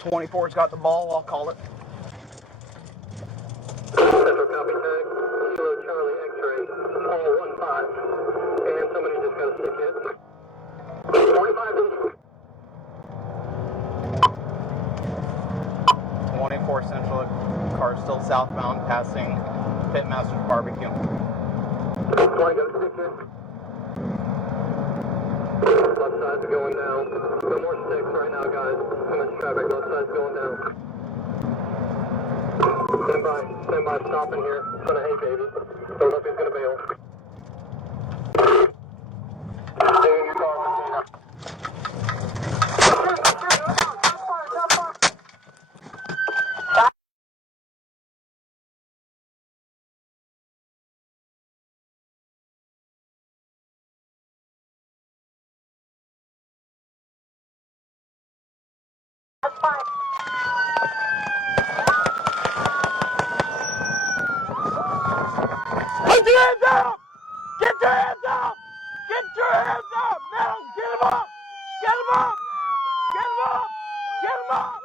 24's got the ball, I'll call it. Central copy tag, Kilo Charlie X-ray, all 1-5, and somebody just got a stick hit. 25 24 Central, car still southbound, passing Pitmaster's Barbecue. 20 got a stick hit. Left side's going down. No more sticks right now, guys. Too much traffic, left side's going down. Stand by, stopping here. It's gonna hay baby. Don't know if he's gonna bail. Stay in your car, Martina. That's fine. Put your hands up! Get your hands up! Get your hands up! Now, get him up! Get him up! Get him up! Get him up!